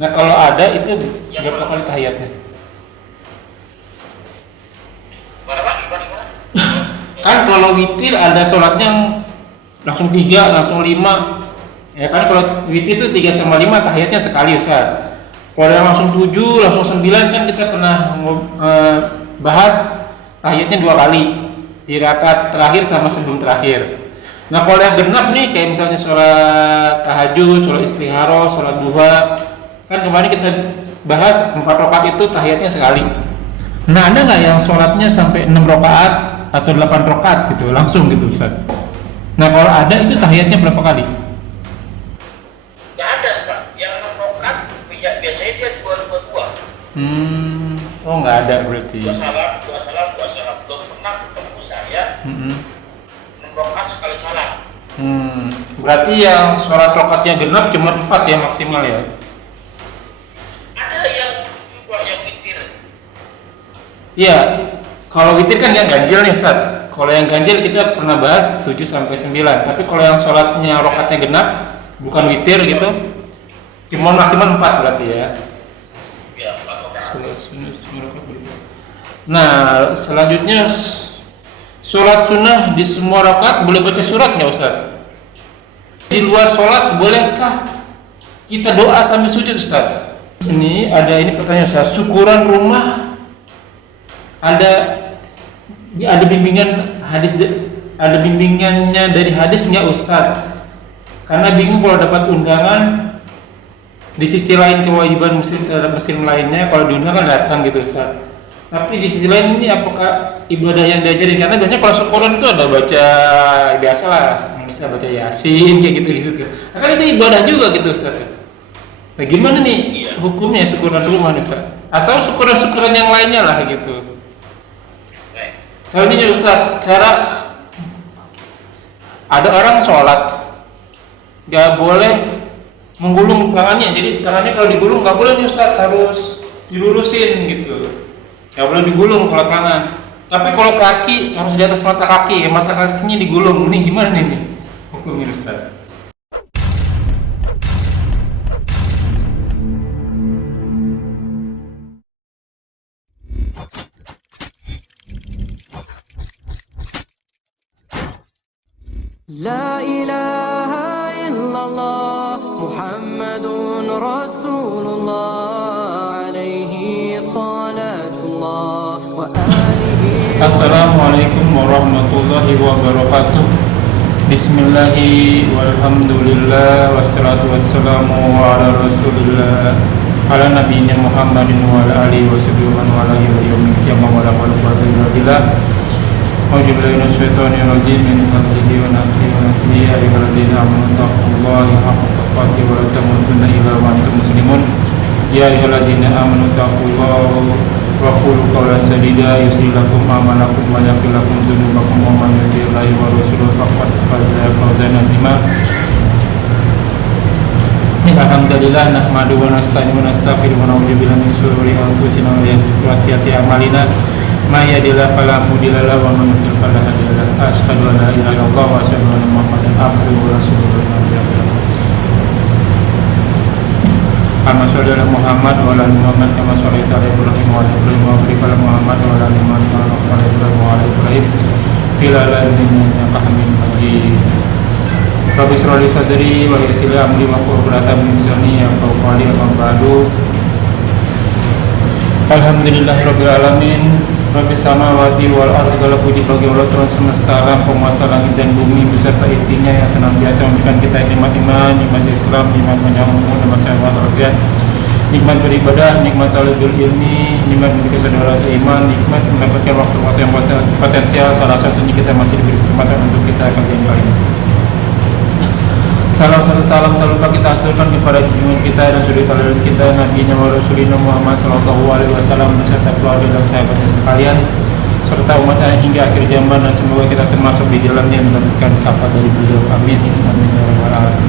Nah kalau ada itu Ya, berapa kali tahiyatnya? Gimana? Kan kalau witir ada sholatnya yang langsung 3, langsung 5. Ya kan kalau witir itu 3 sama 5 tahiyatnya sekali Ustaz. Kalau yang langsung 7, langsung 9 kan kita pernah bahas tahiyatnya 2 kali di rakaat terakhir sama sebelum terakhir. Nah kalau yang genap nih kayak misalnya sholat tahajud, sholat istikharah, sholat duha, kan kemarin kita bahas 4 rakaat itu tahiyatnya sekali. Nah ada nggak yang sholatnya sampai 6 rakaat atau 8 rakaat gitu langsung gitu Ustaz? Nah kalau ada itu tahiyatnya berapa kali? Nggak ada Pak, yang 6 rakaat biasanya dia dua. Oh nggak ada berarti. Dua salam. Belum pernah ketemu saya 6 rakaat sekali salam. Berarti yang sholat rakaatnya genap cuma 4 ya maksimal ya? Ada yang juga yang witir. Iya, kalau witir kan yang ganjil nih Ustaz. Kalau yang ganjil kita pernah bahas 7 sampai 9. Tapi kalau yang sholatnya rakaatnya genap bukan witir gitu, cuma maksimal 4 berarti ya. Ya, 4 rakaat. Nah, selanjutnya sholat sunnah di semua rakaat boleh baca suratnya Ustaz. Di luar sholat bolehkah kita doa sambil sujud Ustaz? Ini pertanyaan Ustaz. Syukuran rumah ada bimbingan hadis, ada bimbingannya dari hadis nggak Ustaz? Karena bingung kalau dapat undangan di sisi lain kewajiban muslim terhadap muslim lainnya, kalau diundang kan datang gitu Ustaz. Tapi di sisi lain ini apakah ibadah yang diajarin? Karena biasanya kalau syukuran itu ada baca biasa lah, bisa baca yasin kayak gitu. Nah, kan itu ibadah juga gitu Ustaz. Nah gimana nih hukumnya syukuran rumah nih Pak? Atau syukuran yang lainnya lah gitu. Caranya Ustaz, cara ada orang sholat nggak boleh menggulung tangannya, jadi tangannya kalau digulung nggak boleh nih Ustaz, harus dilurusin gitu. Nggak boleh digulung kalau tangan. Tapi kalau kaki harus di atas mata kaki, mata kakinya digulung. Ini gimana nih hukumnya Ustaz? لا إله إلا الله محمد رسول الله عليه صلاة الله وآله. Assalamualaikum warahmatullahi wabarakatuh. Bismillahi walhamdulillah wassalatu wassalamu ala rasulillah ala nabiyina Muhammadin wa ala alihi wa sahbihi wa ala alihi wa yawmil qiyamah wa la quwwata illa Auzubillahi minasyaitonir rajim min hamzihi wa nafthihi wa nafthihi ya ayyuhalladzina amanu taqullaha haqqa tuqatih wa la tamutunna illa wa antum muslimun ya ayyuhalladzina amanu taqullaha wa qulu qawlan sadida yuslih lakum a'malakum wa yaghfir lakum dhunubakum wa man yuti'illaha wa rasulahu faqad faza fawzan 'azima. Alhamdulillah nahmaduhu wa nasta'inuhu wa nastaghfiruhu wa na'udzu billahi min shururi anfusina wa min sayyiati a'malina. Ma yahdihillahu fala mudilla lahu wa man yudlil fala hadiya lahu. Asyhadu an la ilaha illallah wa asyhadu anna Muhammadan abduhu wa rasuluhu. Kama sholli ala Muhammad wa ala ali Muhammad kama shallaita ala Ibrahim wa ala ali Ibrahim wa barik ala Muhammad wa ala ali Muhammad kama barakta ala Ibrahim wa ala ali Ibrahim fil alamin innaka Hamidum Majid. Rabbi shrah li sadri wa yassir li amri wa qul uqdatam min lisani yafqahu qawli amma ba'du. Alhamdulillahirabbil alamin. Rabbi samawati wal ardi, segala puji bagi Allah Tuhan semesta alam, penguasa langit dan bumi beserta isinya yang senantiasa memberikan kita nikmat iman, nikmat Islam, nikmat panjang umur, nikmat sehat walafiat, nikmat beribadah, nikmat talabul ilmi, nikmat memiliki saudara seiman, nikmat mendapatkan waktu-waktu yang potensial. Salah satunya kita masih diberi kesempatan untuk kita kajian kali ini. Salam tak lupa kita aturkan kepada junjungan kita dan suri teladan kita Nabi wa Rasulina Muhammad sallallahu alaihi wasallam beserta keluarga dan sahabatnya sekalian serta umatnya hingga akhir zaman, dan semoga kita termasuk di dalamnya mendapatkan syafaat dari beliau. Amin. Amin ya rabbal alamin.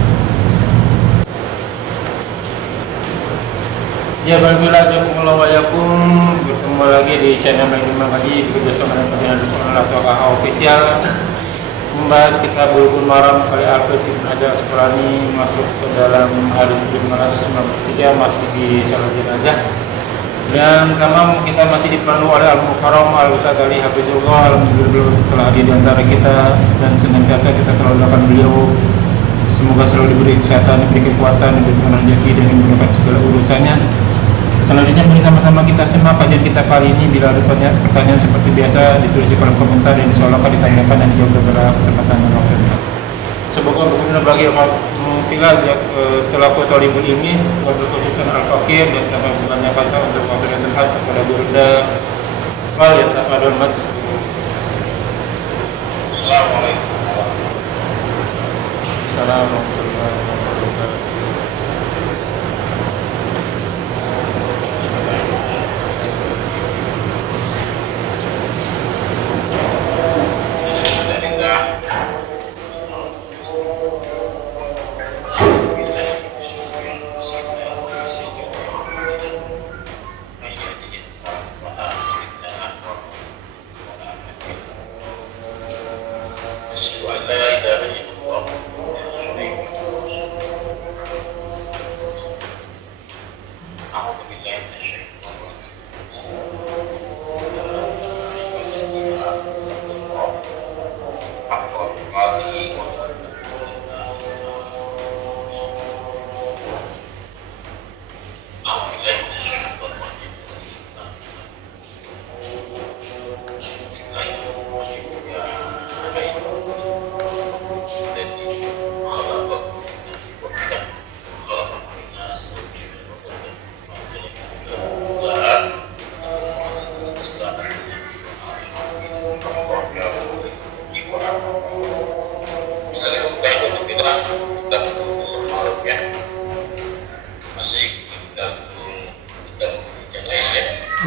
Ya baiklah, jazakumullah wa yakum. Bertemu lagi di channel Main Lima Haji bekerjasama dengan Pembinaan Rasulullah atau KH Official. membahas kitab Bulughul Maram oleh Al-Hafiz Ibnu Hajar Asqalani, masuk ke dalam hadis 593, masih di salat jenazah. Dan tamam kita masih dipandu oleh Al-Mukarram Al-Ustaz Ali Hafizullah. Alhamdulillah beliau telah hadir di antara kita dan senantiasa kita selalu doakan beliau semoga selalu diberi kesehatan, diberi kekuatan, diberi rezeki dan dimudahkan segala urusannya. Selanjutnya mari sama-sama kita simak kajian kita kali ini. Bila ada pertanyaan seperti biasa ditulis di kolom komentar dan insyaallah akan ditanyakan dan dijawab pada kesempatan yang akan datang. Semoga berguna bagi Filas selaku talibul ilmi, berkhususkan al-fakir dan tambah banyak kata untuk waktu dan tempat kepada Burda Fal ya tafadhol Mas. Assalamualaikum Assalamualaikum warahmatullahi wabarakatuh.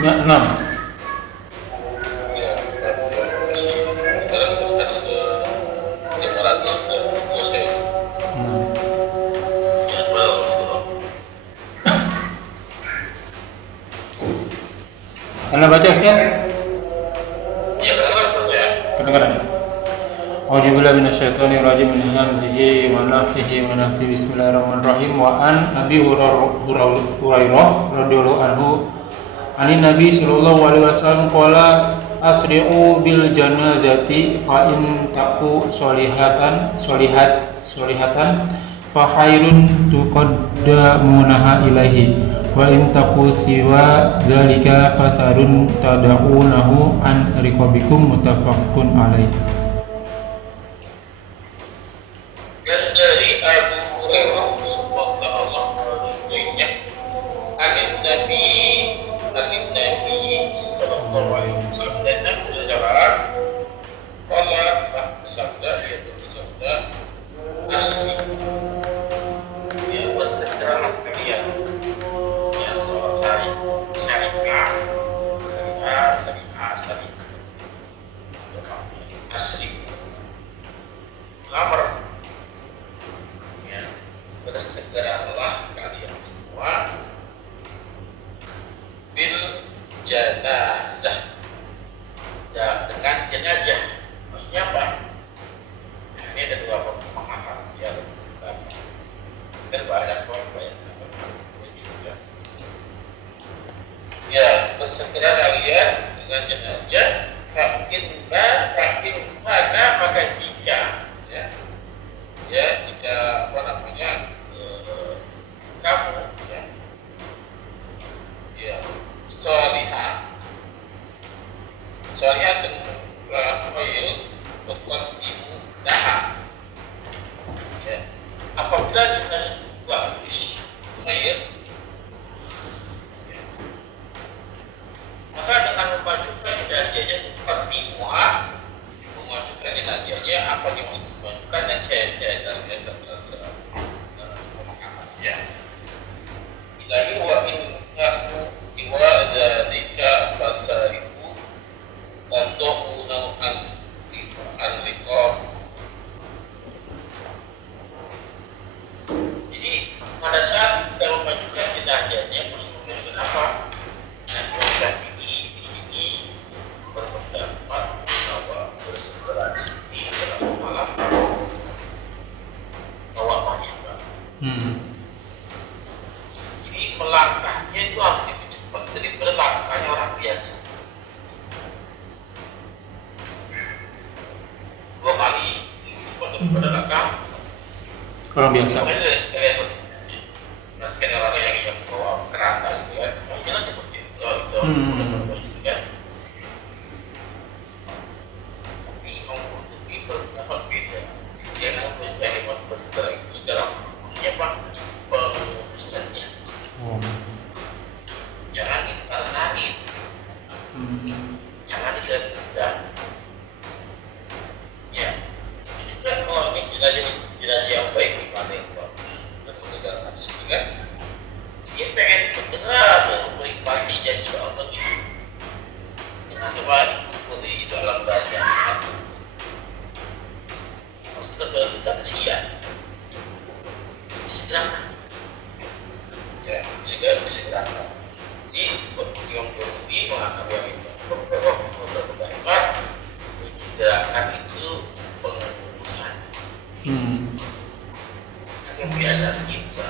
Ya, 6. Anda baca Ustaz? Ya, Kedengaran. A'udzubillahi minasyaitonirrajim min hamzihi wa nafthihi wa nafthihi. Bismillahirrahmanirrahim. Wa an Abi Hurairah radhiyallahu anhu anin Nabi sallallahu alaihi wasallam qala asri'u bil janazati fa in taku solihatan fa khairun tuqaddamunaha ilaihi wa in taku siwa dzalika fasarun tad'unahu an riqabikum muttafaqun alaih. dari Abu Hurairah semoga Allah meridhoinya Nabi sallallahu alaihi wasallam dan Nabi SAW qala bersabda asli ya bersegeralah kalian ya syariah asli lamar ya bersegeralah kalian semua bil jenazah ya dengan jenazah maksudnya apa? Nah, ini ada dua pemahaman ya kan banyak banyak juga ya bersegera kalian dengan jenazah maka jika ya jika apa namanya kamu ya Solihatun fa'il tuqaddimu laha ya apabila kita bagus khair ya. Maka dengan memajukan jenazahnya tuqaddimuha memajukan jenazahnya apa yang maksud memajukan dan jelasnya secara pemahaman ya ilahi wa in yaku siwa dzalika fasarihu tad'una an liqab itu harus cepat daripada langkahnya orang biasa. 2 kali cepat daripada langkah Orang biasa. Nanti kan orang yang bawa kereta gitu kan, jalan cepet gitu kan. Tapi untuk itu dapat beda. Dia harus sebagai master itu dalam maksudnya apa? Pemutuskannya. Jangan ditarik, jangan disedang. Ya, itu kan kalau ini jenazah yang baik gimana yang bagus. Dan negara di sini kan, dia pengen segera menikmati janji Allah itu dengan coba disyukuri dalam bacaan. Kalau kita kesian, disegerakan. Ya, disegerakan. Jadi, yang berhenti menganggap yang itu beberapa gerakan itu pengurusan. Yang biasa kita.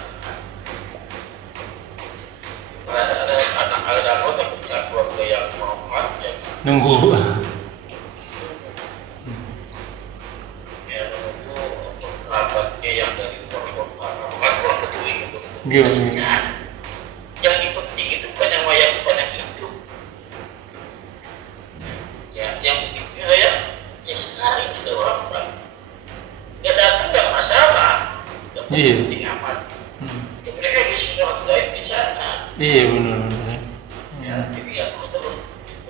Ada anggota punya keluarga yang wafat yang Nunggu. ya menunggu kerabatnya yang dari luar kota, bukan orang peduli gitu. Iya. Yang penting itu bukan yang wayang, bukan yang hidup. Ya, yang penting ya sekarang ini sudah wafat. Ya datang nggak masalah, nggak penting amat. Ya, mereka bisa sholat gaib di sana. Iya benar. Ya, jadi ya terus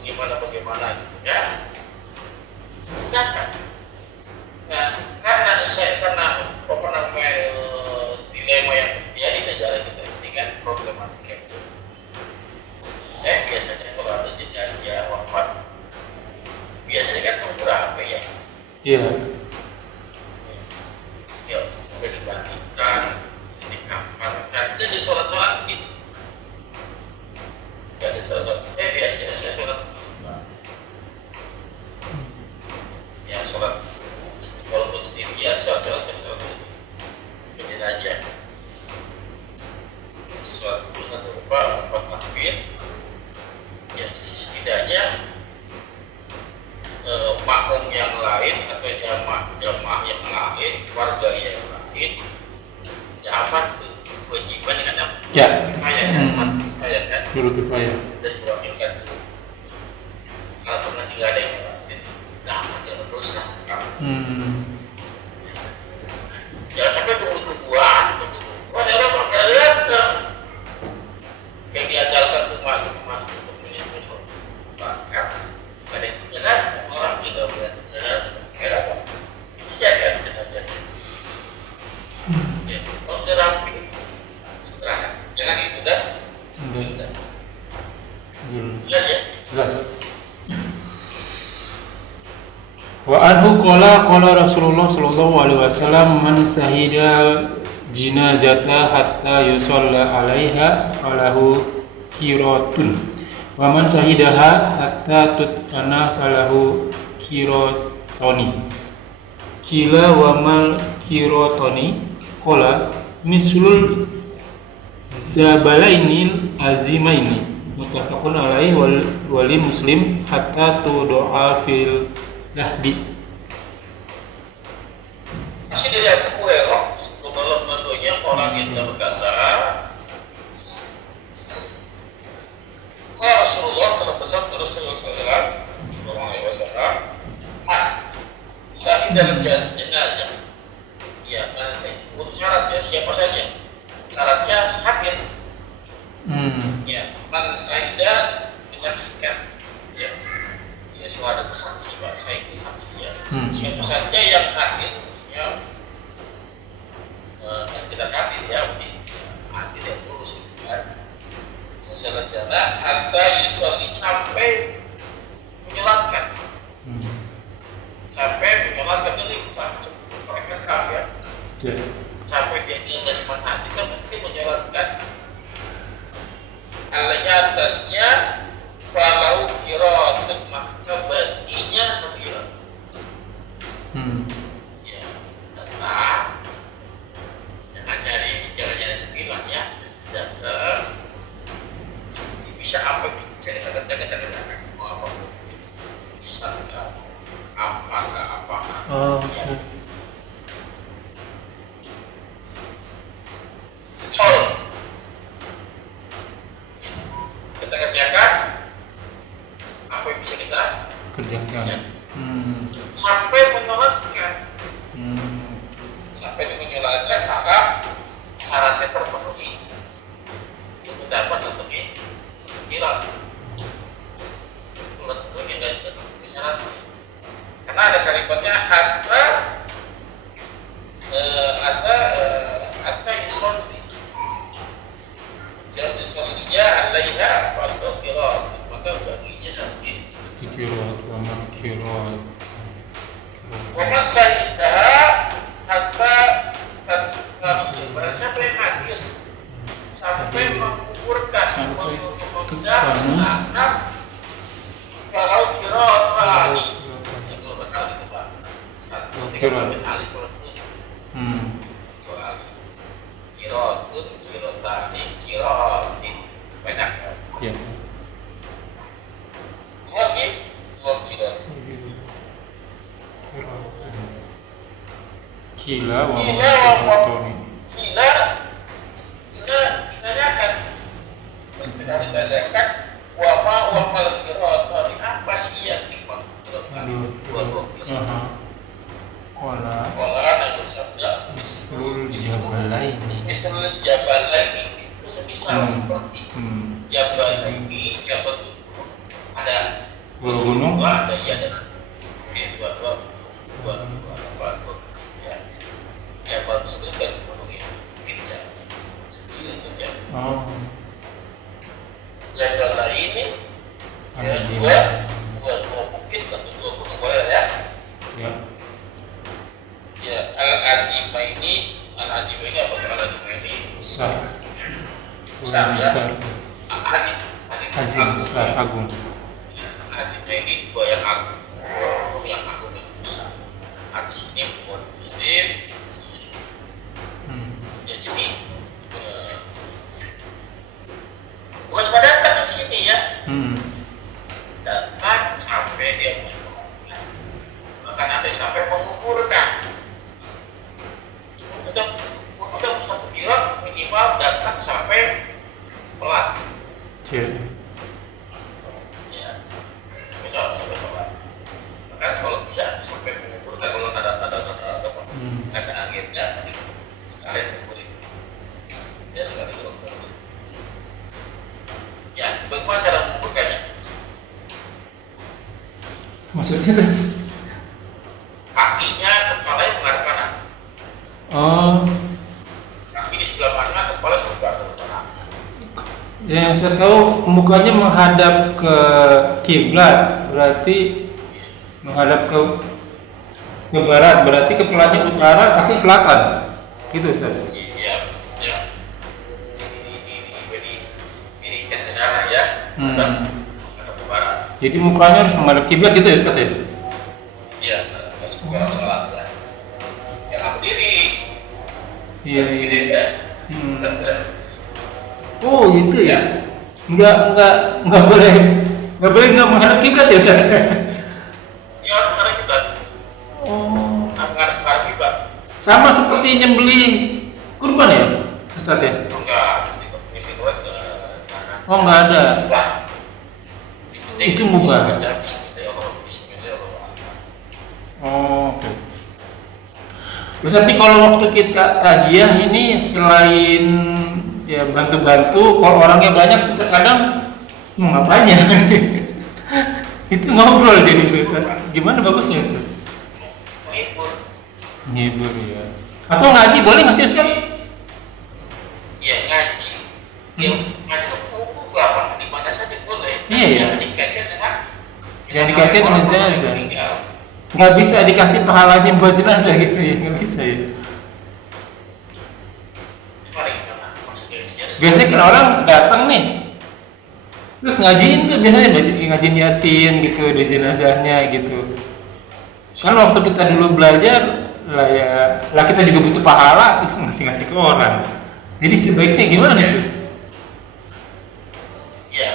bagaimana gitu ya. Silakan. Nah, karena apa namanya dilema yang terjadi di negara kita ini kan problematika itu. Saya biasanya kalau ada jenazah wafat, biasanya kan berapa ya? Iya. Ya, udah dibantingkan, dikafankan, dan disolat-solat gitu. Gak ada sholat. Biasanya saya sholat. Ya sholat. Walaupun sendirian, sholat saya sholat dulu. Jenazah. Sholat dulu satu rupa, 4 takbir. Ya setidaknya makmum yang lain atau jamaah yang lain, warga yang lain, dapat kewajiban dengan kifayah. Dulu kifayah. Sudah diwakilkan dulu. Kalau nanti nggak ada yang ngelakuin, nggak akan yang berdosa. Jangan sampai tunggu-tungguan ada perkara yang diandalkan rumah untuk menyusul. Bahkan ada yang jalan orang tidak benar kira siapa dengan ya, kalau sudah rapi, setelah jangan itu dah. Jelas ya? Jelas. Wa anhu qala Rasulullah sallallahu alaihi wasallam man sahida jinazata hatta yusalla 'alaiha falahu qiratun wa man sahidaha hatta tutana falahu qiratoni. Kila wa mal qiratoni qala mislul zabalainil azimaini muttafaqun alaihi wali muslim hatta tudu'a fil lahdi. Masih dari Abu Hurairah sebelum menduanya orang itu berkata, kalau Rasulullah telah bersabda Rasulullah Sallallahu Alaihi Wasallam, sahid dalam jenazah, ya, syaratnya siapa saja? Syaratnya hadir. Ya, man saidah menyaksikan, ya, suara kesaksi, Pak, saya itu saksinya. Siapa saja yang hadir, ya, tidak hadir ya, hadir yang lulus itu kan. Selanjutnya, hatta yusolli sampai menyolatkan, ini bukan mereka ya. Sampai dia nggak cuma hadir, kan penting menyolatkan. Alainya atasnya falau qiratun, maka baginya 1 qirat. Ya, datang. Jangan nyari 9 ya. Datang. bisa apa bisa dikatakan mau apa bisa apa Oh, ya. oke. Betul. Kita kerjakan apa yang bisa kita Kerjakan. sampai menyolatkan Hmm. sampai menyolatkan maka syaratnya terpenuhi untuk dapat satu kirat tentu yang tidak terpenuhi syaratnya karena ada kalimatnya ada isolasi yang isolasinya alaiha fardhu kirat maka baginya satu Kirat, amal kirat. Waman sahidah hatta barang siapa yang hadir sampai mengukurkan Sampai menanam kalau sirotani itu masalah itu Pak satu tiga kali sirotani kiroti banyak Ya. dua sirot Kila wa Kila wa maqtuni. Kila ditanyakan ditanyakan wa mal sirata apa sih yang dimaksud wala ada bersabda Misrul jabalaini. misalnya jabalaini itu semisal seperti jabalaini jabal itu ada Dua gunung. ada ya ada dua ya bagus itu kan gunung ya tidak itu ya Oh. jabal ini ya Azim. dua bukit atau dua gunung boleh ya Ya. ya al-azima ini apa al-azima ini Besar. besar ya Besar. Azim besar agung. al-azima ini dua yang agung gunung yang agung yang besar hadis ini buat muslim ya jadi bukan cuma datang di sini ya datang sampai dia mengukurkan bahkan ada sampai mengukurkan untuk satu kilo minimal datang sampai pelat Ya. ya misal sampai pelat bahkan kalau bisa sampai mengukurkan kalau ada akhirnya sekalian mengukur ya sekali mengukur ya bagaimana cara mengukurkannya Maksudnya kan? kakinya kepalanya menghadap kanan Oh. kaki di sebelah mana kepala sebelah kanan Yang saya tahu mukanya menghadap ke kiblat, berarti menghadap ke barat, berarti kepalanya utara, kaki selatan. Gitu, Ustaz. iya ya ini ke sana ya ada ke barat Jadi mukanya harus menghadap kiblat gitu ya, Ustaz ya? iya sekarang salat ya yang berdiri Iya, berdiri iya. ya Oh, gitu ya. Enggak boleh nggak menghadap kiblat ya, Ustaz. ya sekarang kita Oh. menghadap kiblat Sama seperti nyembeli kurban ya, Ustaz ya? enggak ini buat Oh, enggak ada. enggak Itu mubah. Bismillah. Oh, oke. Terus tapi kalau waktu kita tajiah ini selain ya bantu-bantu, kalau orangnya banyak terkadang mau ngapain ya? Itu ngobrol jadi itu, Ustaz. Gimana bagusnya itu? Menghibur. Ngibur ya. Atau ngaji boleh nggak sih, Ustaz? Ya ngaji. Ya ngaji itu buku berapa? Di mana saja boleh. Iya, iya. Jangan dikaitkan dengan Jangan dikaitkan dengan orang jenazah. yang meninggal. Nggak bisa dikasih pahalanya buat jenazah gitu ya, nggak bisa ya. Gimana? Maksudnya sejarah. Biasanya kan orang datang nih, terus ngajiin tuh biasanya ngajiin yasin gitu di jenazahnya gitu. Kan waktu kita dulu belajar lah kita juga butuh pahala, ngasih ke orang. Jadi sebaiknya gimana itu? Ya,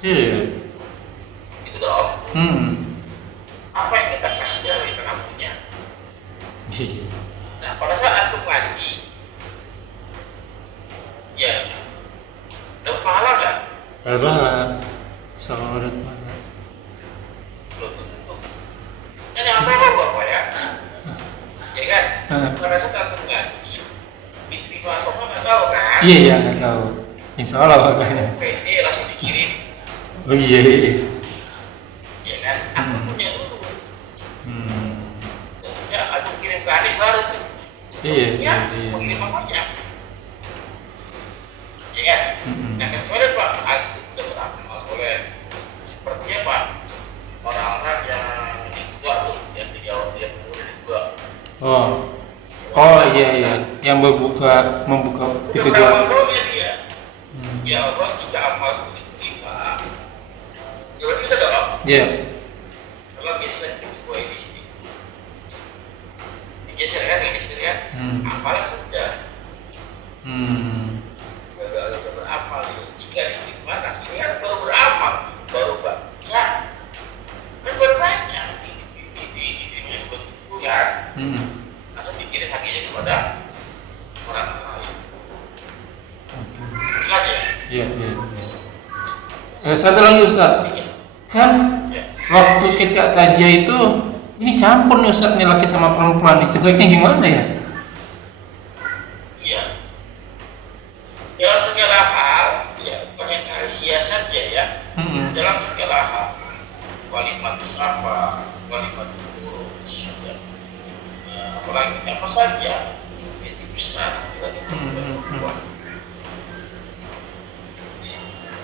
Iya. Itu dong. Apa yang kita kasih dari kamunya? Iya. Nah, pada saat antum ngaji, ya, dapat pahala nggak? Alhamdulillah. Sholat mana? Belum tentu. Ini apa kok ya? Ya kan? Pada saat antum ngaji, diterima atau nggak tahu kan? Iya, iya, nggak tahu. Insya Allah makanya. PD langsung dikirim, Oh iya, iya. ya kan? Antum punya dulu. Hmm. Ya, antum kirim ke adik baru tuh. Iya, Ya, iya. mengirim apanya? Ya kan? Nah, kecuali Pak, antum udah beramal soleh. Sepertinya Pak, orang-orang yang di gua tuh, yang di Jawa dia kemudian di gua. Oh iya, iya. Yang membuka Udah pintu beramal gua. soleh dia. Ya Allah, jika amal diterima, ya berarti kita dong. Iya. Kalau biasanya gua ini sini, digeser kan, digeser kan, apalah sudah. Gagal beramal itu. Jika diterima, nah sini kan baru beramal, baru baca, kan baru baca di yang bentuk kan, langsung dikirim hadiahnya kepada orang lain. Jelas ya? Iya, iya. Satu lagi Ustaz. Kan waktu kita tajia itu ini campur nih Ustaz nih laki sama perempuan nih. Sebaiknya gimana ya? Iya. Dalam segala hal, ya bukan Asia saja ya. Dalam segala hal, walimatus safa, walimatul urus, ya. Apalagi apa saja, itu bisa kita perempuan.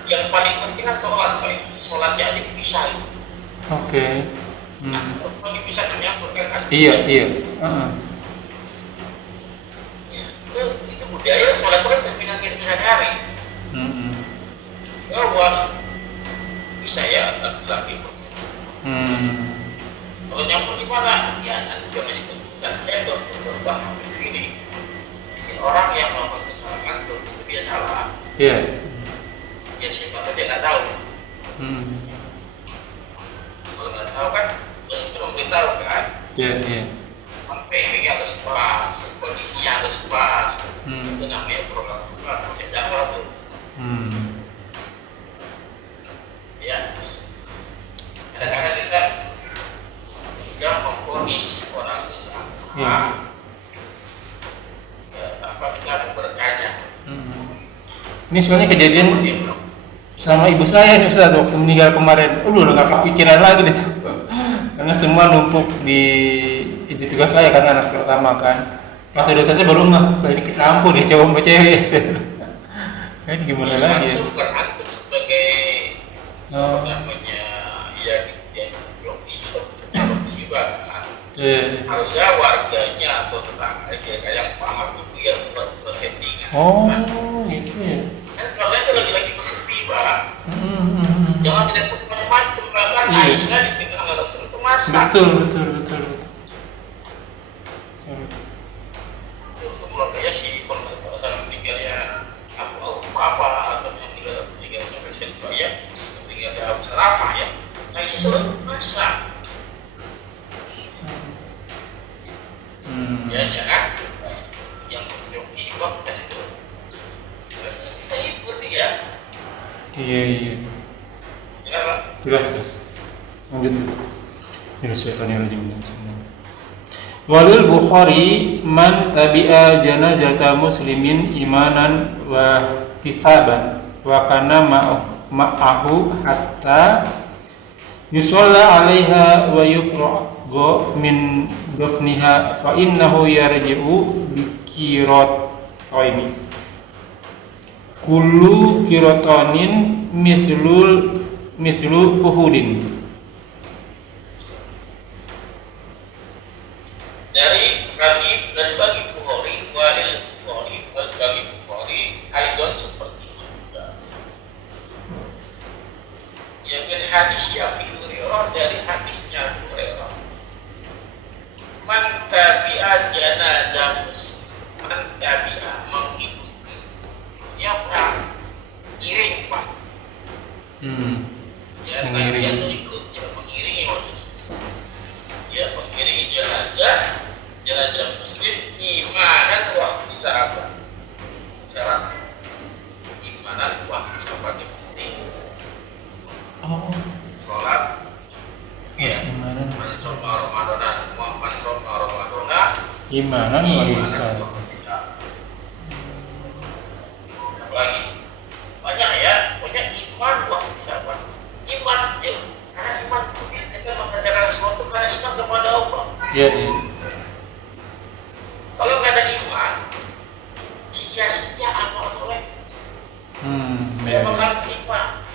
Yang paling penting kan sholat, Pak. Sholatnya aja dipisahin. Oke. Nah, kalau dipisahin menyangkut kan? Iya, iya. Ya, itu budaya sholat itu kan cerminan kehidupan sehari-hari. Bahwa bisa ya laki-laki. Kalau nyampur gimana? Ya nanti jangan ikut-ikutan. Saya berubah begini. Orang yang melakukan kesalahan itu dia salah. Iya. Ya siapa tahu dia nggak tahu. Kalau nggak tahu kan, terus cuma beritahu kan. Iya, iya. Sampai ini harus pas, kondisinya harus pas. Itu namanya program dakwah tuh. Ya. Kadang-kadang kita tidak memponis orang itu sama. Apa kita bertanya? Ini sebenarnya kejadian sama ibu saya nih Ustaz waktu meninggal kemarin. Udah nggak kepikiran lagi deh tuh. Karena semua numpuk di tugas saya karena anak pertama kan. Pas udah selesai baru ini kecampur ya cowok sama cewek. Ini gimana lagi ya? Bukan antum sebagai apa namanya ya musibah kan. Harusnya warganya atau tetangga yang paham itu yang buat settingan. Oh, gitu ya. Kan keluarga itu lagi-lagi bersepi, Pak. Jangan tidak pun macam-macam, bahkan Aisyah dipegang oleh Rasul itu masak. Betul. Untuk keluarganya sih, kalau masalah meninggalnya Abu Auf apa atau meninggal sampai sentra ya, meninggal di Abu Salamah ya, Aisyah selalu masak. Ya jangan yang musibah kita situ. Kita hibur dia. Iya. Terus. Lanjut. Ini syaitanir rajim. Walil Bukhari man tabi'a janazata muslimin imanan wa tisaban wa kana ma'ahu hatta yusalla 'alaiha wa yufragu min dafniha fa innahu yarji'u bi qirataini kullu qiratanin mithlu uhudin. Bagi Bukhari, walil Bukhari, bagi Bukhari, Aidon seperti itu juga. Yang dari hadis Abi Hurairah, dari hadisnya Abu Hurairah. Man tabi'a janazah muslim, man tabi'a mengikuti, siapa? Iring Pak. Karena dia itu ikut, ya, mengiringi maksudnya. Ya, mengiringi jenazah muslim imanan wah bisa apa? Syaratnya imanan wah sahabat yang penting. Oh, Sholat. Ya, imanan. Mansoma Ramadana. Imanan wa ihsan. Apalagi banyak ya, banyak iman wah sahabat. Iman ya, karena iman kita mengerjakan sesuatu karena iman kepada Allah. Iya, iya. Kalau nggak ada iman, sia-sia amal soleh. Iya. Mau makan iman.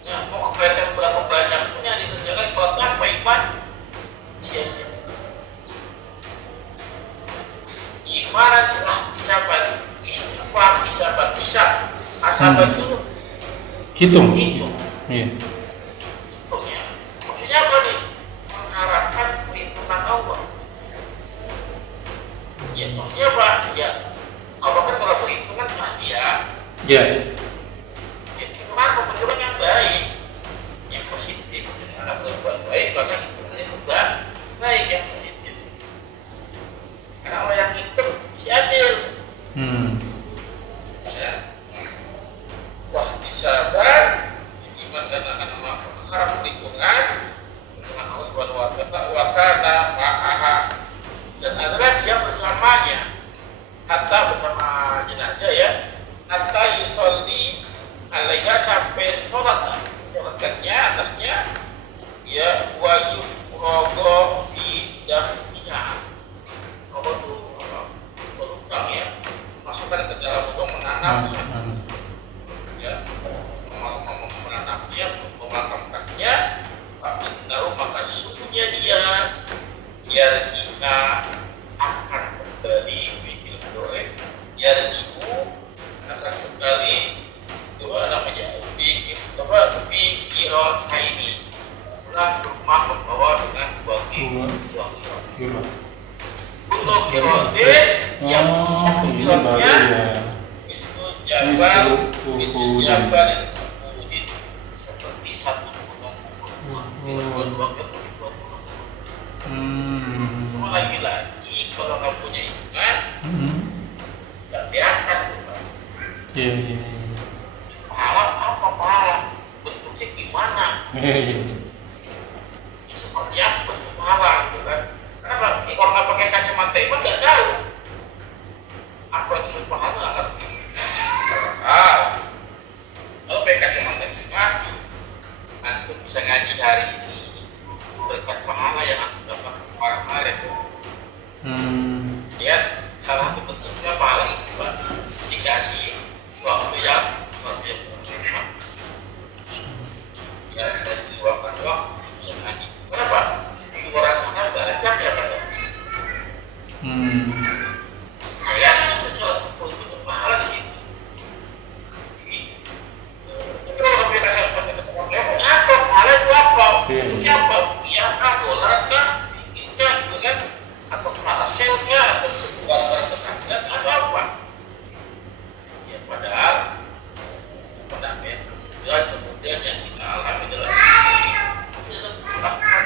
Ya, mau kebaikan berapa banyak pun yang dikerjakan kalau tanpa iman, sia-sia. Iman telah disabat, bisa. Asabat itu Hitung. hitung. Iya. Hitungnya. Maksudnya apa nih? Mengharapkan perhitungan Allah. Ya, maksudnya apa? Ya, Allah kan kalau perhitungan pasti ya. Iya. Ya, hitungan perhitungan yang baik, yang positif. Karena berbuat baik, maka hitungannya juga baik, yang positif. Karena Allah yang hitung si adil. Ya. Wah, disabar, iman karena akan mengharap perhitungan dengan Allah Subhanahu wa Ta'ala ma'aha, dan adalah dia bersamanya, hatta bersama jenazah ya, hatta yusolli alaiha sampai sholatnya atasnya ya, wa yufrogo fi dafniha. Allah itu berutang ya, masukkan ke dalam untuk menanamnya ya, menanamnya, memakamkannya. Fa'innahu maka sesungguhnya dia yarji'a akan kembali bifil dole, yarji'u akan kembali dua namanya bikirotaini, pulang ke rumah membawa dengan dua kiro. Untuk kirotin yang satu kironya Ismu Jabal Uhudin, seperti satu gunung Uhud. Cuma lagi-lagi kalau nggak punya iman, nggak diangkat bukan. Iya. Pahala apa pahala? Bentuknya gimana? Seperti apa bentuk pahala gitu kan? Kenapa? Kalau nggak pakai kacamata iman nggak tahu apa itu pahala nggak ngerti. Kalau pakai kacamata iman, antum bisa ngaji hari ini berkat pahala yang antum dapat kemarin. Lihat salah satu bentuknya pahala itu Pak, dikasih waktu yang bermanfaat. Ya bisa diluangkan waktu bisa ngaji. Kenapa? Di luar sana banyak ya Pak. Ya itu salah satu bentuk pahala di situ. Tapi kalau pakai kacamata apa pahala itu apa? Bentuknya apa? Ya dolar kah? Ringgit kah? Gitu kan? Atau parcel kah? Atau barang-barang tetangga atau apa? Ya padahal kemudian yang kita alami dalam ini adalah rahmat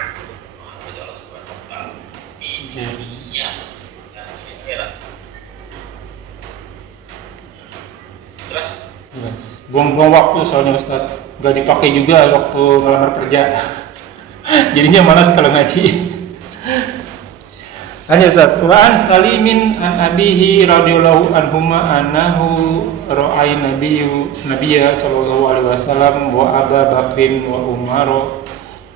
Allah Subhanahu wa Ta'ala di dunia dan di akhirat. Jelas? Buang-buang waktu soalnya Ustaz, nggak dipakai juga waktu ngelamar kerja. Jadinya malas kalau ngaji. Lanjut Ustaz. Wa an Salimin an abihi radhiyallahu anhuma annahu ra'ay nabiyya sallallahu alaihi wasallam wa Abu Bakrin wa Umar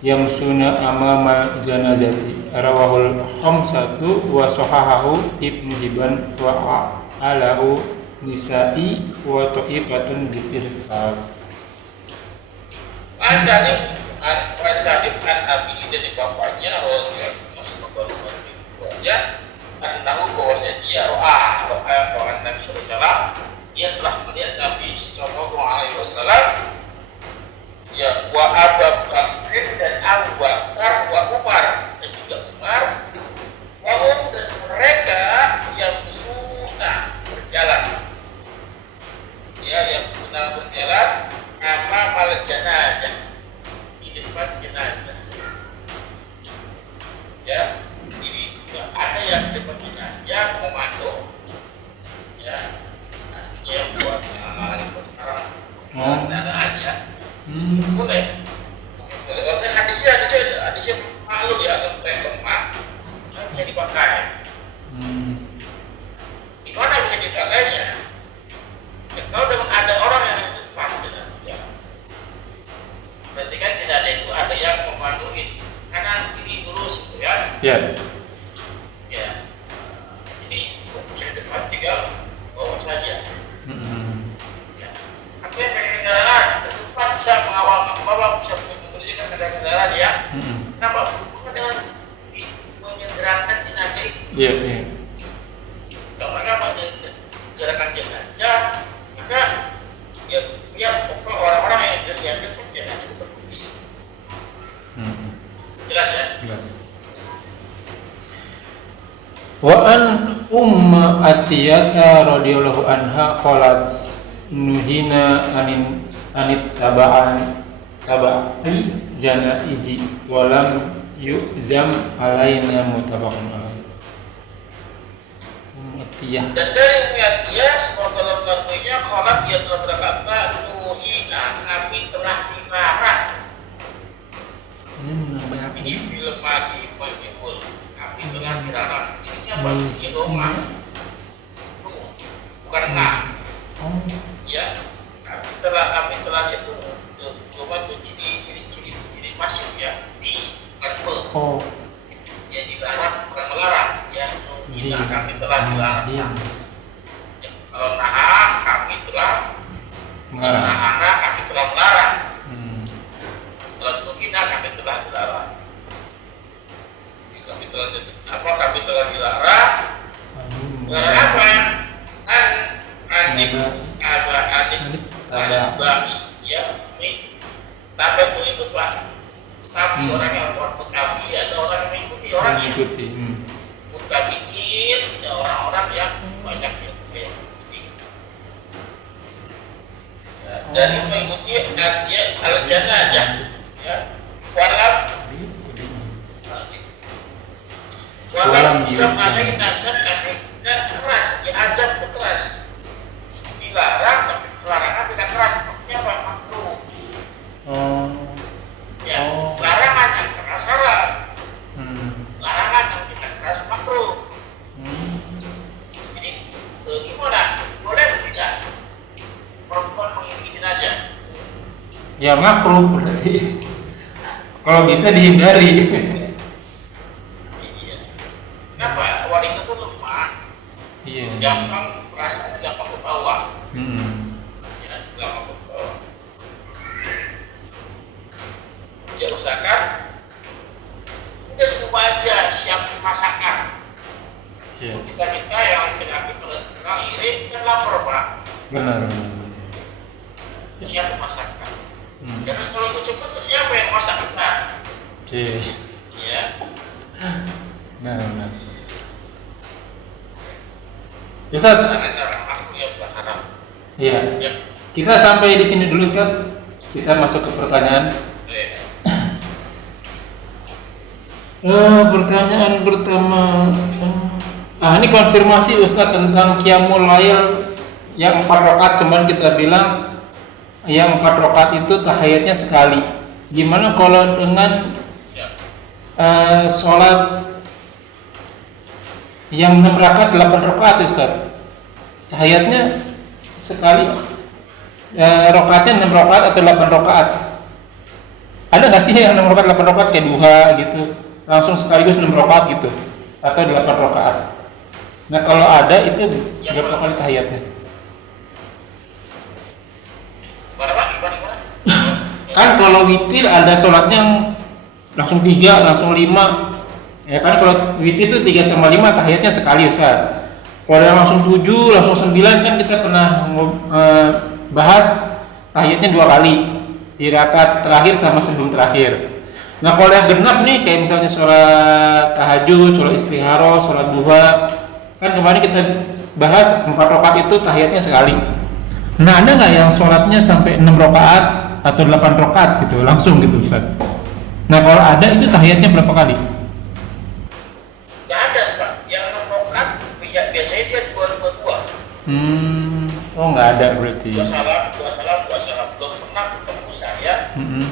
yamsuna amama janazati. Rawahul khamsatu wa sahahahu Ibnu Hibban wa alahu Nisa'i wa ta'ifatun bi irsal. An Salim an Abi dari bapaknya Rasulullah baru ya, annahu bahwasanya dia ro'a Nabi sallallahu alaihi wasallam, dia telah melihat Nabi sallallahu alaihi wasallam ya, wa Abu Bakar dan Abu Bakar wa Umar dan juga Umar, wahum dan mereka yang sunnah berjalan ya, yang sunnah berjalan amal jenazah Ya, jadi ada yang depannya aja komando, ya, artinya yang buat amalan itu sekarang ada aja, boleh. Karena hadisnya malu ya, kayak lemah, bisa dipakai. Di mana bisa dipakainya? Ya, kalau dengan ada orang yang depan dengan dia, berarti kan tidak ada itu, ada yang memanduin kanan kiri lurus gitu ya. Ya. Ya. Jadi saya depan tinggal bawa saja. Ya. Tapi yang pakai kendaraan depan bisa mengawal bawa, bisa mengerjakan kendaraan ya. Kenapa? Bukan dengan menyegerakan jenazah itu. Iya, iya. Kalau mereka menyegerakan jenazah, maka ya orang-orang yang depan jenazah itu berfungsi. Jelas ya? Jelas. Wa an Umma Atiyata radhiyallahu anha qalat nuhina anit taba'i janaizi wa lam yu'zam alaina mutabaqun alaih. Atiyah. Dan dari Ummi Atiyah semoga Allah mengetahuinya, qalat dia telah berkata, nuhina kami telah dilarang. Ini film mati majibul, kami telah dilarang. Ini apa? Ini doma, bukan na. Ya, kami telah itu doma itu ciri masuk ya, di bukan pe. Ya dilarang bukan melarang. Ya, ini kami telah dilarang. Ya, kalau naha kami telah melarang. Naha kami telah melarang. Kalau menghina kami telah dilarang. Kami telah dilarang. Dilarang apa? Adik ya, ini tapi mengikut Pak. Tapi orang yang buat mutabi atau orang yang mengikuti orang yang mutabiin, ya orang-orang yang banyak yang mengikuti. Dan mengikuti dia al-jannah aja. Ya, walau bisa mengadakan dan keras, ya azab itu keras. Dilarang tapi larangan tidak keras, maksudnya apa? Makruh. Ya, larangan yang keras haram. Larangan yang tidak keras makruh. Jadi gimana? Boleh tidak perempuan mengikuti jenazah? Ya makruh berarti. Kalau bisa dihindari. Iya. Kenapa? Wanita itu lemah. Iya. Gampang perasaan, gampang kebawa. Ya, gampang kebawa. Ya usahakan udah cukup aja siapin masakan. Untuk kita yang laki-laki kalau irit kan lapar Pak. Benar. Siapin masakan. Jangan kalau ikut cepat terus siapa yang masak kita? Oke. Ya. Nah. Ya Ustaz. Aku yang berharap. Iya. Ya. Kita sampai di sini dulu Ustaz. Kita masuk ke pertanyaan. Pertanyaan pertama. Ini konfirmasi Ustaz tentang Qiyamul Lail yang 4 rakaat. Kemarin kita bilang yang 4 rakaat itu tahiyatnya sekali. Gimana kalau dengan sholat yang 6 rakaat 8 rakaat Ustaz? Tahiyatnya sekali. Rakaatnya 6 rakaat atau 8 rakaat? Ada nggak sih yang 6 rakaat 8 rakaat kayak duha gitu? Langsung sekaligus 6 rakaat gitu atau 8 rakaat? Nah, kalau ada itu berapa kali tahiyatnya? Kan kalau witir ada sholatnya yang langsung 3, langsung 5. Ya kan kalau witir itu 3 sama 5 tahiyatnya sekali Ustaz. Kalau yang langsung 7, langsung 9 kan kita pernah bahas tahiyatnya 2 kali. Di rakaat terakhir sama sebelum terakhir. Nah kalau yang genap nih kayak misalnya sholat tahajud, sholat istikharah, sholat duha, kan kemarin kita bahas 4 rakaat itu tahiyatnya sekali. Nah ada nggak yang sholatnya sampai 6 rakaat atau 8 rakaat gitu langsung gitu Ustaz? Nah kalau ada itu tahiyatnya berapa kali? Oh nggak ada berarti. Dua salam. Belum pernah ketemu saya 6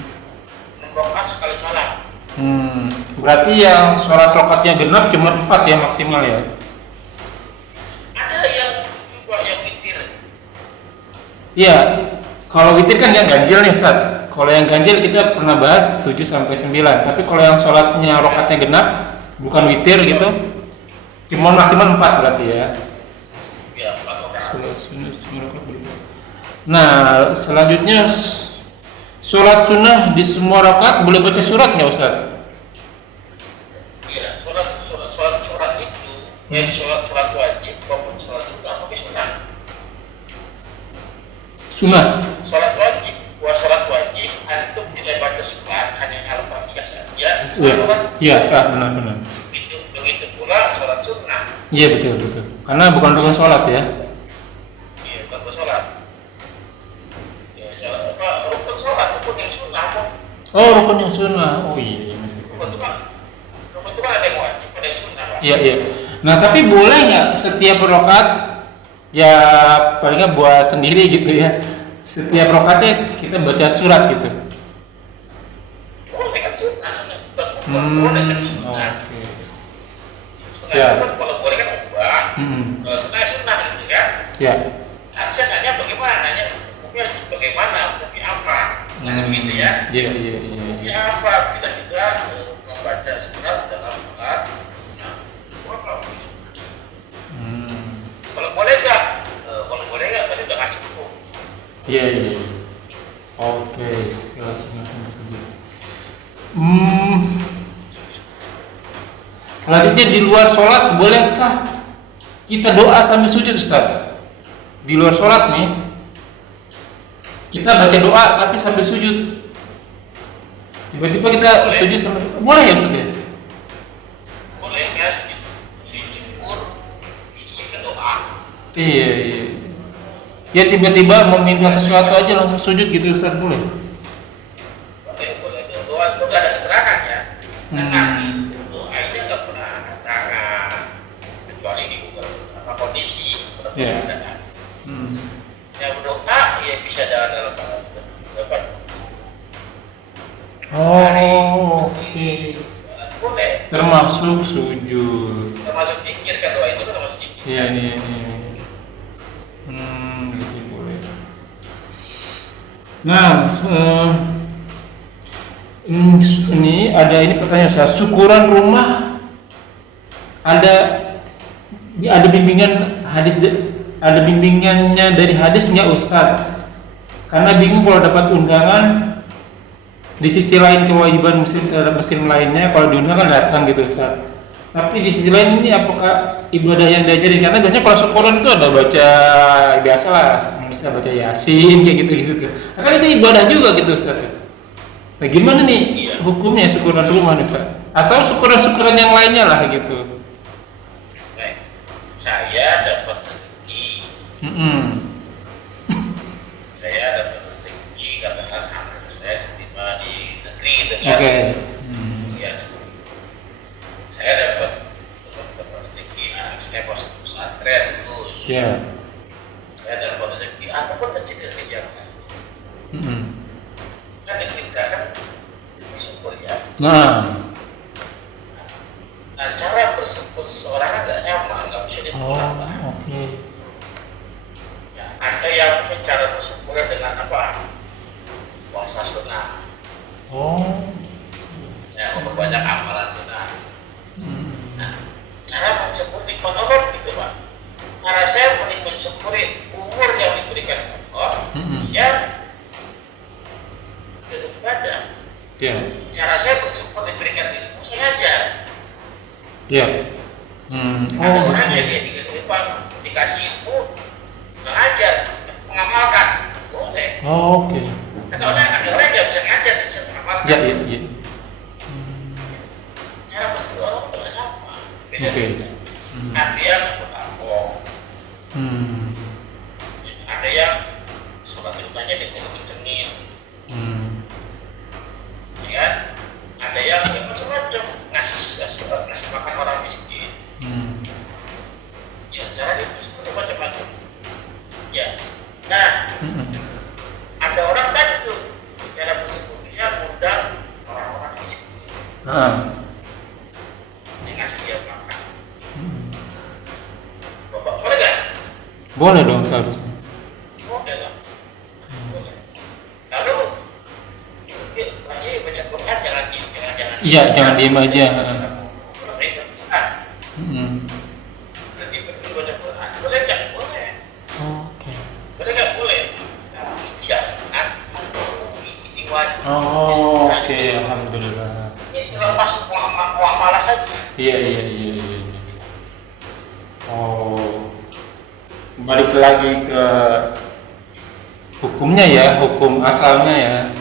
rakaat sekali salam. Berarti yang sholat rakaatnya genap cuma 4 ya maksimal ya? Ada yang juga yang witir. Iya, kalau witir kan yang ganjil nih Ustaz. Kalau yang ganjil kita pernah bahas 7 sampai 9. Tapi kalau yang sholatnya rakaatnya genap, bukan witir gitu, cuma maksimal 4 berarti ya. Ya, 4 rakaat. Nah, selanjutnya sholat sunnah di semua rakaat boleh baca suratnya Ustaz? Iya, sholat itu, yang sholat wajib maupun sholat sunnah, tapi sunnah. Sunnah. Sholat wajib antum tidak baca surat, hanya al-fatihah saja. Iya, sah benar. Begitu pula sholat sunnah. Iya betul. Karena bukan rukun sholat ya. Iya, tentu sholat. Ya, rukun yang sunnah. Oh, rukun yang sunnah. Oh iya. Rukun itu kan ada yang wajib, ada yang sunnah. Iya. Nah, tapi boleh nggak setiap rakaat ya palingnya buat sendiri gitu ya. Setiap rakaatnya kita baca surat gitu. Boleh kan sunnah. Boleh kan sunnah. Oke. Sunnah itu kan kalau boleh kan ubah. Kalau sunnah gitu kan. Ya. Harusnya nanya bagaimana, nanya hukumnya bagaimana, hukumnya apa, gitu ya. Iya. Hukumnya apa bila kita membaca surat dalam sholat sunnah? Apa hukumnya sunnah? Kalau boleh nggak berarti udah kasih hukum. Iya. Oke. Selanjutnya di luar sholat bolehkah kita doa sambil sujud Ustaz? Di luar sholat nih kita baca doa tapi sambil sujud. Tiba-tiba kita sujud sambil boleh ya Ustaz ya? Boleh ya, sujud syukur, sujud doa. Iya. Ya tiba-tiba meminta sesuatu aja langsung sujud gitu Ustaz boleh? Boleh. Doa itu gak ada keterangan ya. Nabi doanya nggak pernah angkat tangan kecuali di beberapa kondisi, keadaan. Yang berdoa ya bisa dalam dapat. Oke. Boleh. Termasuk sujud. Termasuk zikir kan, doa itu kan termasuk zikir. Iya nih. Gitu boleh. Nah, ini pertanyaan saya. Syukuran rumah ada bimbingan hadis, ada bimbingannya dari hadisnya Ustaz. Karena bingung kalau dapat undangan di sisi lain kewajiban muslim terhadap muslim lainnya, kalau diundang kan datang gitu Ustaz. Tapi di sisi lain ini apakah ibadah yang diajarin? Karena biasanya kalau syukuran itu ada baca biasa lah, bisa baca yasin kayak gitu. Kan itu ibadah juga gitu Ustaz. Nah gimana nih hukumnya syukuran rumah nih Pak? Atau syukuran yang lainnya lah gitu? Baik, saya dapat rezeki. Saya dapat rezeki katakan anak saya diterima di negeri dengan. Oke. Ya. Saya dapat rezeki anak saya masuk pesantren terus. Iya. Saya dapat rezeki ataupun kecil-kecil yang lain. Kan yang kita kan bersyukur ya. Nah, cara bersyukur seseorang agak sama, nggak bisa dipulangkan. Oke. Ya, ada yang mungkin cara bersyukur dengan apa? Puasa sunnah. Ya, memperbanyak amalan sunnah. Nah, cara mensyukuri nikmat gitu Pak. Cara saya mensyukuri umur yang diberikan Allah, saya itu ibadah. Iya. Cara saya bersyukur diberikan ilmu, saya ngajar. Iya. Ada orang yang dia dikasih ilmu, ngajar, mengamalkan, boleh. Oke. Ada orang yang bisa ngajar, bisa mengamalkan. Iya. Cara bersyukur orang tidak sama. Beda. Oke. Ada yang sedekah, ada yang sholat sunnahnya dikencengin. Ya, ada yang macam-macam ngasih makan orang miskin. Ya, cara dia bersyukur macam-macam. yang ngasih dia makan. Hmm. Bapak boleh nggak? Boleh dong seharusnya. Boleh lah. Boleh. Lalu dia baca Quran jangan. Iya, jangan diem aja. Hmm. Nanti baca Quran. Boleh nggak? Boleh. Oke. Boleh nggak? Boleh. Tapi jangan menggurui ini wajib. Oh, oke, alhamdulillah. Ini terlepas uang malas saja. Iya. Oh, balik lagi ke hukumnya ya, hukum asalnya ya.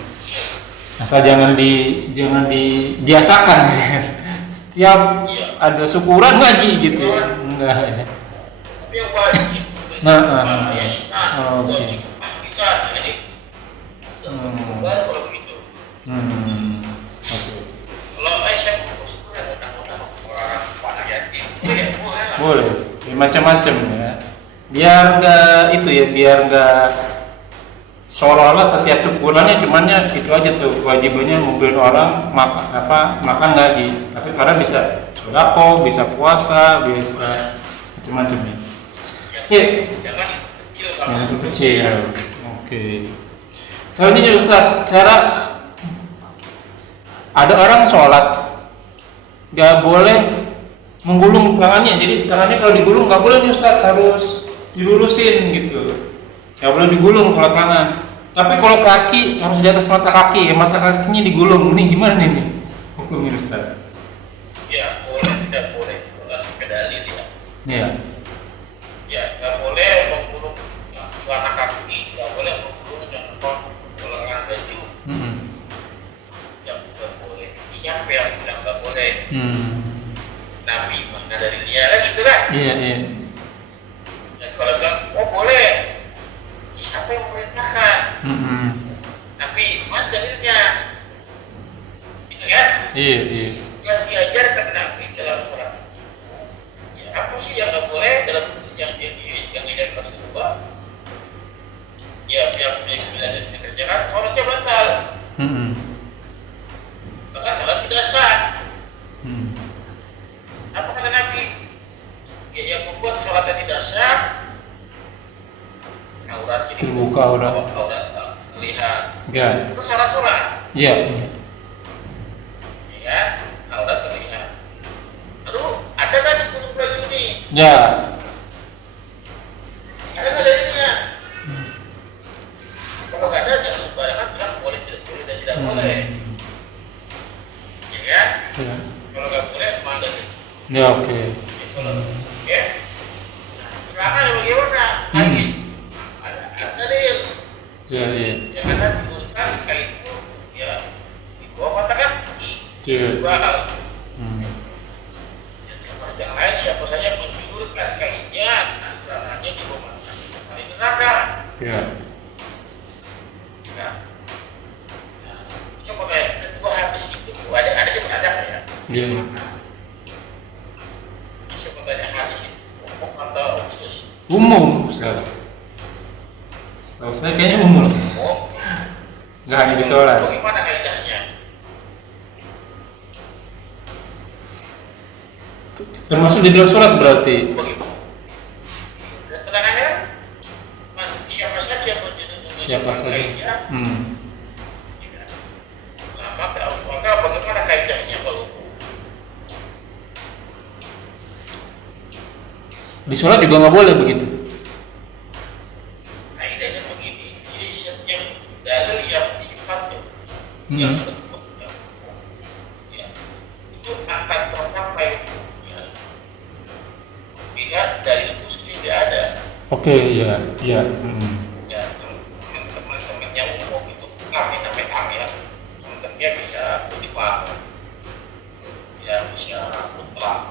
Asal jangan dibiasakan. Setiap ada syukuran ngaji gitu. Enggak ya. Tapi yang wajib. Wajib tahlilan ini. Baru kalau begitu. Oke. Kalau saya fokus itu yang utama orang anak yatim. Boleh. Ya, macam-macam ya. Biar nggak seolah-olah setiap syukurannya cumannya itu aja tuh kewajibannya memberi orang makan ngaji, tapi padahal bisa sedekah, bisa puasa, bisa macam-macam ya. Jangan kecil Yang itu kecil. Oke. Selanjutnya Ustaz, cara ada orang sholat nggak boleh menggulung tangannya, jadi tangannya kalau digulung nggak boleh nih Ustaz, harus dilurusin gitu. Nggak boleh digulung kalau tangan. Tapi kalau kaki harus di atas mata kaki, mata kakinya digulung. Ini gimana nih hukumnya Ustaz? Ya boleh, tidak boleh. Kalau sampai dalil ya. Iya. Ya nggak boleh menggulung celana kaki, nggak boleh menggulung lengan baju. Yang nggak boleh. Siapa yang bilang nggak boleh? Nabi mana dari dia kan gitu lah. Iya. Dan kalau bilang oh boleh, siapa yang memerintahkan? Tapi mana dalilnya? Gitu kan? Iya. Yang diajarkan Nabi dalam sholat. Ya apa sih yang nggak boleh dalam yang diajarkan Rasulullah? Ya yang dikerjakan sholatnya batal. Bahkan sholat tidak sah. Apa kata Nabi? Ya yang membuat sholatnya tidak sah, aurat jadi Terbuka aurat terlihat. Ya. Itu sholat. Iya. Ya, aurat terlihat. Lalu ada kan di kurung baju ini? Ya. Ada nggak dalilnya? Kalau nggak ada jangan sembarangan bilang boleh dan tidak boleh. Ya kan? Ya. Kalau nggak boleh mana dalil? Ya, oke. Ya. Celana bagaimana? Kain. Ada dalil. Iya. Jangan digunakan kain itu ya di bawah mata kaki. Iya. Jual. Yang lain siapa saja menjulurkan kainnya, celananya di bawah mata kaki neraka. Iya. Nah, coba kayak kedua habis itu ada sebenarnya ya. Iya. Sebenarnya hadis itu umum atau khusus? Umum, Ustaz. Setahu saya kayaknya umum. Nggak hanya di sholat. Bagaimana kaidahnya? Termasuk di dalam sholat berarti. Keterangannya siapa saja Siapa saja. kaidahnya? Nah, maka bagaimana kaidahnya kalau Di sholat juga nggak boleh begitu. kaidahnya begini? Jadi setiap dalil yang sifatnya yang bentuknya ya, itu akan terpakai ya. Bila dalil khusus tidak ada. Oke, iya. Ya teman-teman yang umum itu kami namanya kami ya, teman-temannya bisa ujmal ya, bisa mutlak.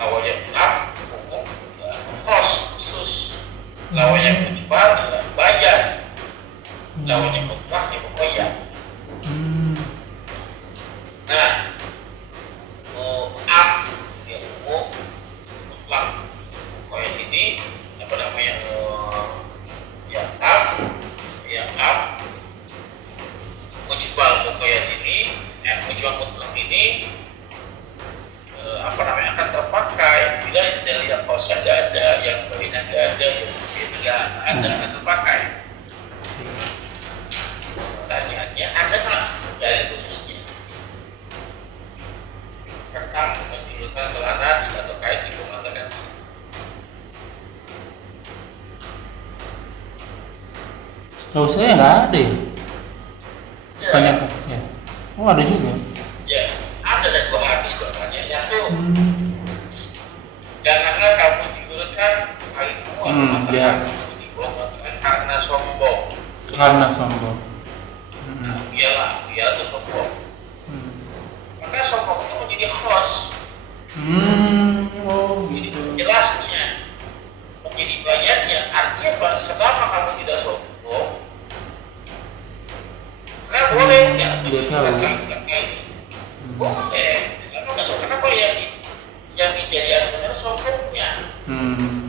Awalnya mutlak umum ya, khusus. Lawannya ujmal ya, bayan. Lawannya mutlak ya, muqayyad. Nah, am ya umum, mutlak, muqayyad ini apa namanya ya am mujmal muqayyad ini mujmal mutlak ini Anda pakai. Pertanyaannya, Anda nggak dari khususnya tentang menjulurkan celana atau kain di mata kaki. Setahu saya nggak ada ya. Banyak kasusnya. Oh ada juga. Ya, ada dan dua hadis kok banyak. Satu, janganlah kamu digulirkan kainmu atau mata kakimu di golongan karena sombong. Karena sombong. Biarlah itu sombong. Maka sombong itu menjadi khos. Oh gitu. Jelasnya menjadi banyaknya. Artinya apa? Selama kamu tidak sombong, maka boleh nggak menunjukkan kakak ini? Boleh. Selama nggak sombong. Kenapa yang menjadi asal sombongnya?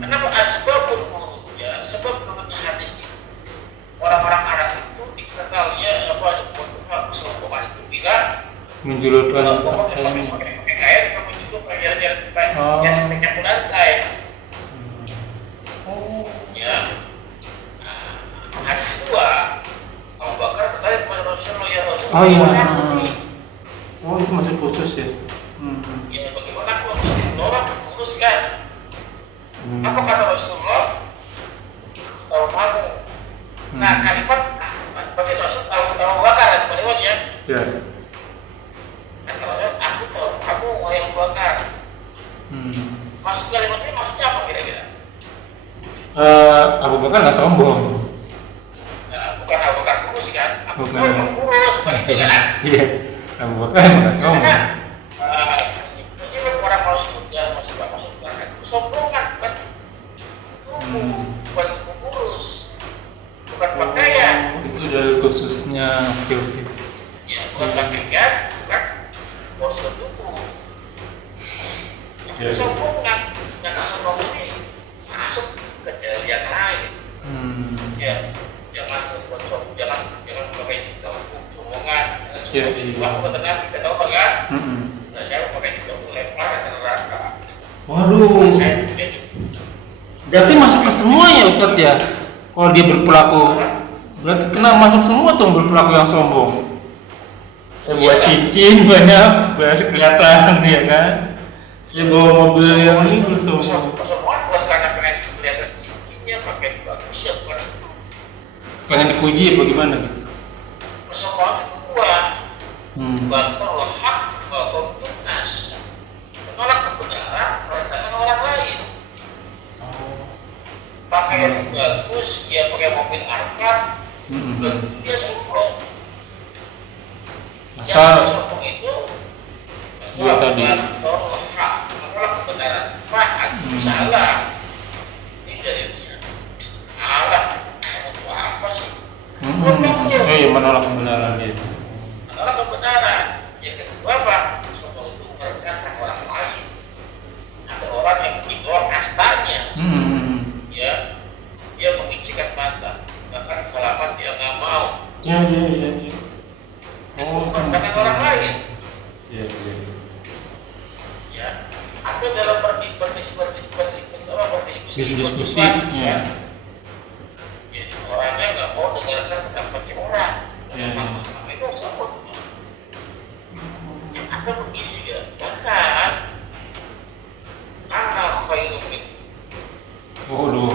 Kenapa asbabul murudnya? Sebab kebenaran hadis itu orang-orang Arab itu dikenalnya kesombongan itu bila menjulurkan pakai kain, kamu juga jalan-jalan yang menyapu lantai. Ya. Hadis kedua, Abu Bakar bertanya kepada Rasulullah, ya Rasulullah, oh iya. Ini? Itu masih khusus ya. Ya bagaimana aku harus orang kurus kan? Apa kata Rasulullah? Tahu kamu. Nah kalimat seperti Rasul tahu Abu Bakar kalimatnya. Ya. Nah kalau aku tahu kamu wahai Abu Bakar. Maksud kalimatnya maksudnya apa kira-kira? Abu Bakar nggak sombong. Nah, bukan Abu Bakar kurus kan? Aku tahu kamu kurus, bukan itu kan? Iya. Abu Bakar emang nggak sombong. Ini orang mau surga, masuk neraka itu sombongan, bukan? Bukan kurus, bukan pakaian. Itu dari khususnya. Oke. Ya, bukan pakaian, bukan postur tubuh. Itu sombongan, dan sombong ini masuk ke dalam yang lain. Ya, jangan pakai cinta hukum, sombongan. Aku benar bisa tahu kan? Nah, saya pakai cinta hukum lempar ke neraka. Waduh. Berarti masuk ke semua ya Ustadz ya? Kalau dia berperilaku, berarti kena masuk semua tuh berperilaku yang sombong. Saya buat cincin banyak, berarti kelihatan ya kan? Saya bawa mobil yang ini bersombong. Sombong bukan karena pengen kelihatan cincinnya pakai bagus ya, bukan itu. Pengen dipuji apa gimana gitu? Kesombongan itu dua. Batul hak wa qawlun nas. Menolak kebenaran, merendahkan orang lain. Pakaian yang bagus, dia pakai mobil Alphard, dia sombong. Yang sombong itu tadi batul hak, menolak kebenaran. Pak, aku salah. Ini dalilnya. Allah, kamu apa sih? Menolak kebenaran dia. Menolak kebenaran. Yang kedua apa? Sombong itu merendahkan orang lain. Ada orang yang di bawah kastanya, ya, dia mengicikan mata, bahkan salaman dia nggak mau. Ya. Merendahkan orang lain. Iya. Ya, atau dalam berdiskusi, ya. Ya, orangnya nggak mau dengarkan pendapatnya orang. Itu sombong. Yang ada begini juga, bahkan anak khairun min. Waduh.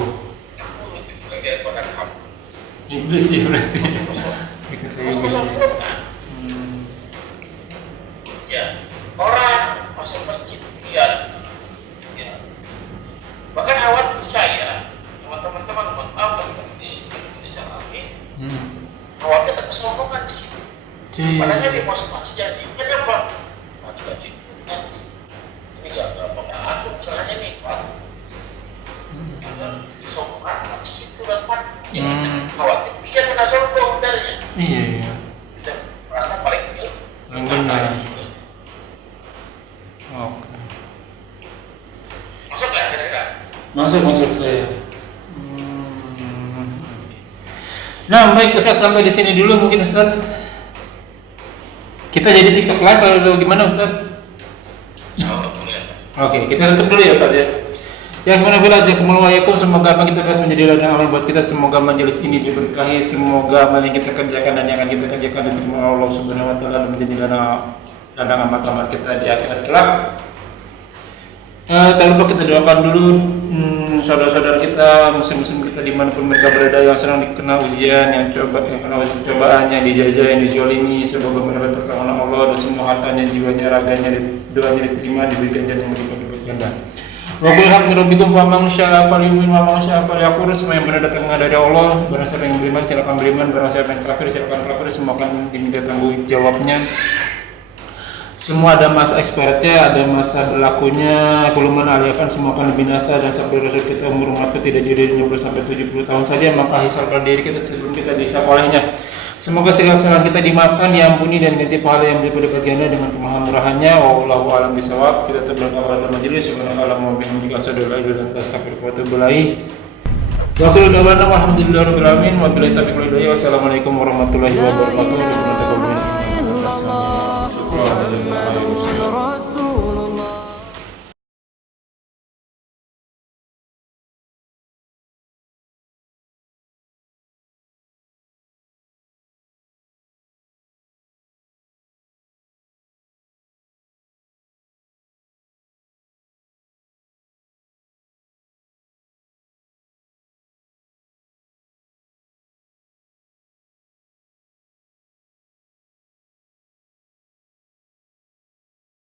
Aku lebih baik daripada kamu. Iblis ya berarti. Sempurna. Ya, orang masuk masjid lihat, ya. Bahkan awal saya sama teman-teman di Salafi, awalnya ada kesombongan di situ. Padahal saya di masuk masjid jadi, kenapa? Mati gaji nanti. Ini nggak pengatur misalnya nih, Pak. Kesombongan di situ letak. Ya, khawatir dia kena sombong darinya. Iya. Sudah merasa paling benar. di situ. Oke. Masuk nggak kira-kira? Masuk saya. Nah, baik Ustadz, sampai di sini dulu mungkin Ustadz. Kita jadi TikTok live atau gimana Ustadz? Insyaallah boleh. Oke, kita tutup dulu ya Ustadz ya. Ya, semoga apa kita terus menjadi ladang amal buat kita. Semoga majelis ini diberkahi. Semoga amal yang kita kerjakan dan yang akan kita kerjakan diterima Allah Subhanahu Wa Taala dan menjadi ladang amal kita di akhirat kelak. Tak lupa kita doakan dulu saudara-saudara kita, muslim-muslim kita dimanapun mereka berada yang sedang dikena ujian, yang kena cobaan, yang dijajah, yang dijolimi. Semoga mendapat pertolongan Allah dan semua hartanya, jiwanya, raganya, doanya diterima, diberikan jalan yang berlipat ganda. Wa qul haq min rabbikum faman syaa'a falyu'min wa man syaa'a falyakfur. Semua yang benar datang dari Allah. Barang siapa yang beriman silakan beriman, barang siapa yang kafir silakan kafir. Semua akan diminta tanggung jawabnya. Semua ada masa expirednya, ada masa berlakunya. Kuluman aliyafan semua akan binasa. Dan sabda Rasul kita umur umatku tidak jadi 50 sampai 70 tahun saja, maka hisabkan diri kita sebelum kita dihisab olehnya. Semoga segala kesalahan kita dimaafkan, diampuni dan ganti pahala yang berlipat ganda dengan kemahamurahannya. Wallahu a'lam bishawab. Kita terberkah pada majelis. Subhanallah wa bihamdihi asyhadu an la ilaha illa anta astaghfiruka wa atubu ilaik. Wa akhiru da'wana alhamdulillahirabbil alamin. Wabillahi taufiq wal hidayah. Wassalamualaikum warahmatullahi wabarakatuh. محمد